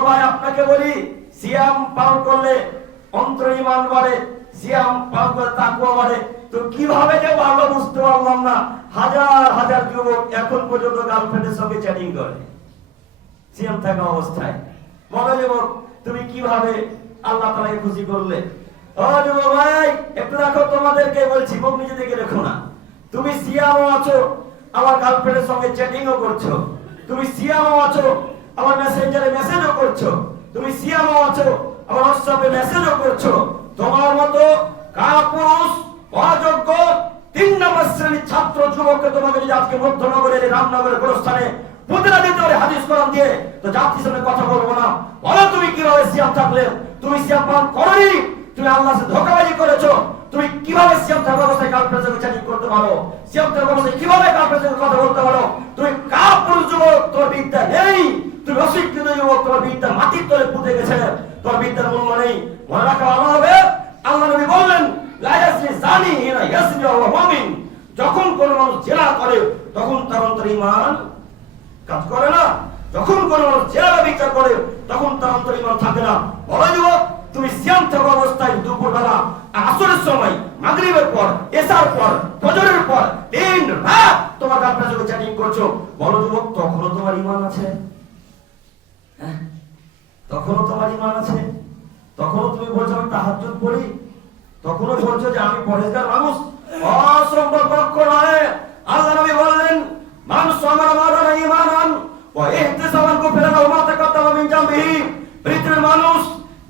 যুবক ভাই আপনাকে বলি, সিয়াম পালন করলে অন্তর ঈমান বাড়ে, সিয়াম পালন করলে তাকওয়া বাড়ে। তো কিভাবে যে ভালো বুঝতে পারলাম না। হাজার হাজার যুবক এখন পর্যন্ত গার্লফ্রেন্ডের সঙ্গে চ্যাটিং করে সিয়াম থাকা অবস্থায়। বলো যুবক, তুমি কিভাবে আল্লাহ তাআলাকে খুশি করলে? ও যুবক ভাই, একটু দেখো, তোমাদেরকে বলছি, মুখ নিজে দিকে দেখো না। তুমি সিয়ামও আছো, আমার গার্লফ্রেন্ডের সঙ্গে চ্যাটিংও করছো। তুমি সিয়ামও আছো, আমার মেসেঞ্জারে মেসেজও করছো। তুমি সিয়ামও আছো, আমার হোয়াটসঅ্যাপে মেসেজও করছো। তোমার মতো কাপুরুষ অযোগ্য 3 নম্বর শ্রেণীর ছাত্র যুবককে তোমাকে যদি আজকে মধ্যনগরের রামনগরের গোরস্থানে পুতলা দিতে পারে হাদিস কোরআন দিয়ে, তো জাতির সামনে কথা বলবো না। বলো তুমি কিভাবে সিয়াম থাকলে? তুমি সিয়াম পালন করোনি, তুমি আল্লাহর সাথে ধোঁকাবাজি করেছো। তুমি কিভাবে সিয়াম থাকা অবস্থায় গার্লফ্রেন্ডের সঙ্গে চ্যাটিং করতে পারো? সিয়াম থাকা অবস্থায় কিভাবে গার্লফ্রেন্ডের সঙ্গে কথা বলতে পারো? তুমি কাপুরুষ যুবক, তোমার বিদ্যা নেই। তুমি অশিক্ষিত যুবক, তোমার বিদ্যা মাটির তলে পুঁতে গেছে, তোমার বিদ্যার মূল্য নেই। মনে রাখা ভালো হবে, আল্লাহ নবী বললেন, লা ইয়াসরি জানি হিনা ইয়াসরি ওয়া মুমিন। যখন কোন মানুষ জেনা করে তখন তার অন্তরে ঈমান কাজ করে না। যখন কোন মানুষ জেনা বিচার করে তখন তার অন্তরে ঈমান থাকে না। বলো যুবক, তুমি সিয়াম থাকা অবস্থায় দুপুরবেলা, আসরের সময়, মাগরিবের পর, এশার পর, ফজরের পর 3 রাত তোমার গার্লফ্রেন্ডের সঙ্গে চ্যাটিং করছো। বলো যুবক, তখনও তোমার ঈমান আছে? হ্যাঁ, তখনও তোমার ঈমান আছে? তখনও তুমি বলছো আমি তাহাজ্জুদ পড়ি? তখনও বলছো যে আমি পরেজগার মানুষ? অসম্ভব পক্ষ নয়। আল্লাহ নবী বললেন, মান সামারা মারানা ঈমানান ওয়া ইহতিসাবান গুফিরা লাহু মা তাকাদ্দামা মিন জামবিহি। পৃথিবীর মানুষ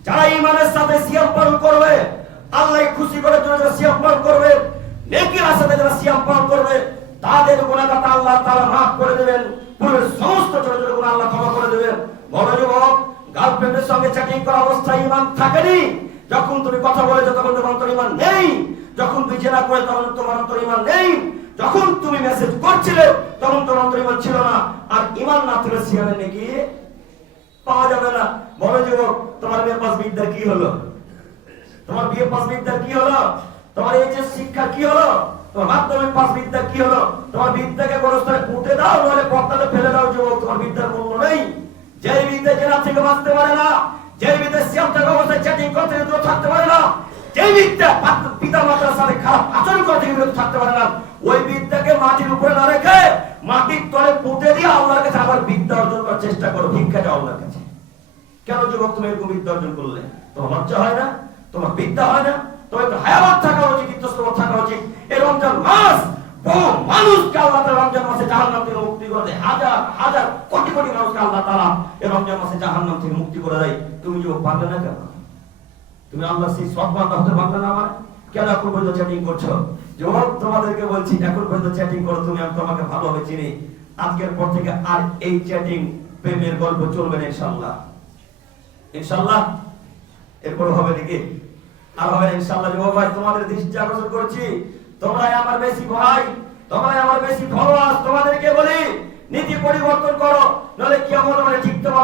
যারা ঈমানের সাথে সিয়াম পালন করবে, আল্লাহকে খুশি করার জন্য যারা সিয়াম পালন করবে, নেকির আশাতে যারা সিয়াম পালন করবে, তাদের গুনাহগাতা আল্লাহ তাআলা মাফ করে দেবেন। পূর্বের সমস্ত ছোট ছোট গুনাহ আল্লাহ ক্ষমা করে দেবেন। বড় যুবক, গার্লফ্রেন্ডের সঙ্গে চ্যাটিং করা অবস্থায় ঈমান থাকেনি। যখন তুমি কথা বলেছো তখন তোমার অন্তরে ঈমান নেই। যখন তুমি জেনা করে তখন তোমার অন্তরে ঈমান নেই। যখন তুমি মেসেজ করছিলে তখন তোমার অন্তরে ঈমান ছিল না। আর ঈমান না থাকলে সিয়ামের নেকি পাওয়া যাবে না। বলো যুবক, তোমার বিয়ে পাস বিদ্যা কি হলো? তোমার বিয়ে পাস বিদ্যা কি হলো? তোমার এইচএস শিক্ষা কি হলো? তোমার মাধ্যমিক পাস বিদ্যা কি হলো? তোমার বিদ্যাকে গোরস্থানে পুঁতে দাও, নাহলে পর্দাতে ফেলে দাও যুবক। তোমার বিদ্যার মূল্য নেই। যে বিদ্যা জেনা থেকে বাঁচতে পারে না, যে বিদ্যা সিয়াম থাকা অবস্থায় চ্যাটিং করতে দূরে থাকতে পারে না, যে বিদ্যা পিতা মাতার সাথে খারাপ আচরণ করতে বিরত থাকতে পারে না, ওই বিদ্যাকে মাটির উপরে না রেখে মাটির তলে পুঁতে দিয়ে আল্লাহর কাছে আবার বিদ্যা অর্জন করার চেষ্টা করো। ভিক্ষা চাও আল্লাহর কাছে। কেন যুবক তুমি এরকম বিদ্যা অর্জন করলে? তোমার লজ্জা হয় না? তোমার বিদ্যা হয় না? তোমার একটু হায়াবাদ থাকা উচিত, ইজ্জত থাকা উচিত। এই রমজান মাস বহু মানুষকে আল্লাহ তাআলা রমজান মাসে জাহান্নাম থেকে মুক্তি করে দেয়। হাজার হাজার কোটি কোটি মানুষকে আল্লাহ তাআলা এই রমজান মাসে জাহান্নাম থেকে মুক্তি করে দেয়। তুমি যুবক পারলে না কেন? তুমি আল্লাহর সেই সৎ বান্দা হতে পারলে না? আমার কেন এখন পর্যন্ত চ্যাটিং করছো? যুবক, তোমাদেরকে বলছি, এখন পর্যন্ত চ্যাটিং করো। তুমি আমি তোমাকে ভালোভাবে চিনি। আজকের পর থেকে আর এই চ্যাটিং প্রেমের গল্প চলবে না ইনশাআল্লাহ। ইনশাআল্লাহ এরপর হবে নাকি? আর হবে ইনশাআল্লাহ। যুবক ভাই, তোমাদের দৃষ্টি আকর্ষণ করছি, তোমরাই আমার বেশি ভাই, তোমরাই আমার বেশি ফলোয়ার্স। তোমাদেরকে বলি, নীতি পরিবর্তন করো, নাহলে কিয়ামত মানে ঠিক